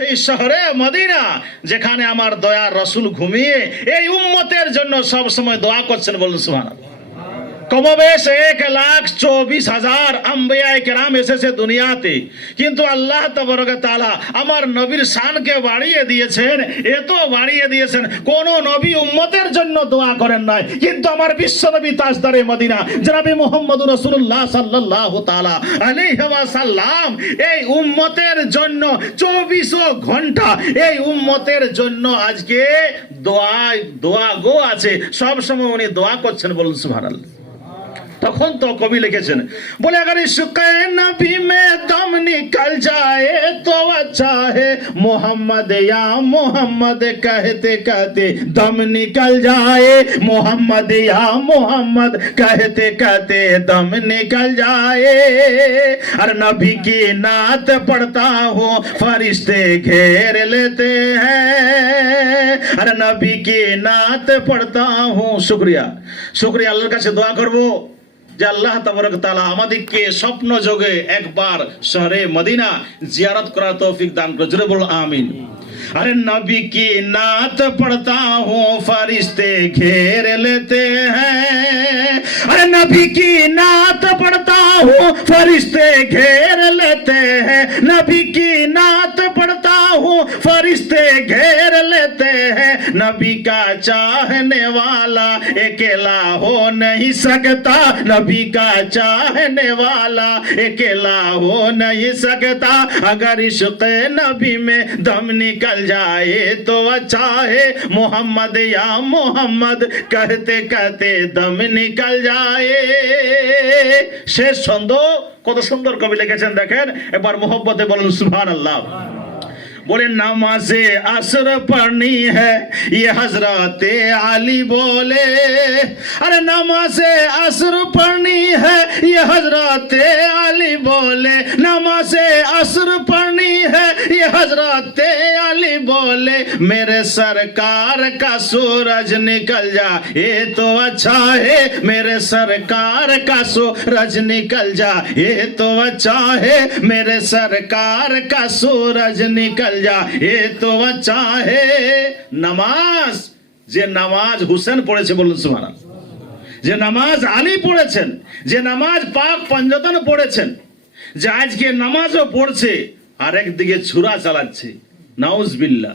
এই শহরে মদিনা, যেখানে আমার দয়া রসুল ঘুমিয়ে এই উম্মতের জন্য সব সময় দোয়া করছেন বলুন সুবহান কমবেশ এক লাখ চব্বিশ হাজার আম্বিয়ায় কেরাম এসেছে দুনিয়াতে কিন্তু আল্লাহ তবরক তালা আমার নবীর শানকে বাড়িয়ে দিয়েছেন এত বাড়িয়ে দিয়েছেন কোন নবী উম্মতের জন্য দোয়া করেন নাই কিন্তু আমার বিশ্ব নবী তাজদারে মদিনা জনাবি মোহাম্মদ রসুল্লাহ সাল্লাহ তালা আলাইহি সাল্লাম এই উম্মতের জন্য চব্বিশ ঘণ্টা এই উম্মতের জন্য আজকে দোয়া দোয়া গো আছে। সব সময় উনি দোয়া করছেন বলুন সুবহানাল্লাহ। তখন তো কবি লিখেছেন বলে अगर इश्क नबी में दम निकल जाए तो अच्छा है मोहम्मद या मोहम्मद कहते कहते दम निकल जाए मोहम्मद या मोहम्मद कहते कहते दम निकल जाए और नबी की नात पढ़ता हो फरिश्ते घेर लेते हैं अरे नबी की नात पढ़ता हूँ शुक्रिया শুক্রিয়া আল্লাহর কাছে দোয়া করব যে আল্লাহ তাবারক তাআলা আমাদেরকে স্বপ্ন যোগে একবার শহরে মদিনা জিয়ারত করার তৌফিক দান করে জোরে বলো আমিন अरे नबी की नात पढ़ता हूँ फरिश्ते घेर लेते हैं अरे नबी की नात पढ़ता हूँ फरिश्ते घेर लेते हैं। नबी की नात पढ़ता हूँ, फरिश्ते घेर लेते हैं। नबी का चाहने वाला अकेला हो नहीं सकता। नबी का चाहने वाला अकेला हो नहीं सकता। अगर इश्क नबी में दम निकल जाए तो अच्छा है। मोहम्मद या मोहम्मद कहते कहते दम निकल जाए। শেষ ছন্দ কত সুন্দর কবি লিখেছেন দেখেন এবার মোহব্বতে বলেন সুবহান আল্লাহ बोले नमाजे असर पढ़नी है ये हजरत आली बोले अरे नमाजे असर पढ़नी है ये हजरत आली बोले नमाजे असर पढ़नी है ये हजरत आली बोले मेरे सरकार का सूरज निकल जा ये तो अच्छा है मेरे सरकार का सूरज निकल जा ये तो अच्छा है मेरे सरकार का सूरज निकल जा ये तो अच्छा है নামাজ যে নামাজ হুসেন পড়েছে বলুন সুবহানাল্লাহ যে নামাজ আলী পড়েছেন যে নামাজ পাক পঞ্জতন পড়েছেন যে আজকে নামাজও পড়ছে আর একদিকে ছুরা চালাচ্ছে নাওজবিল্লা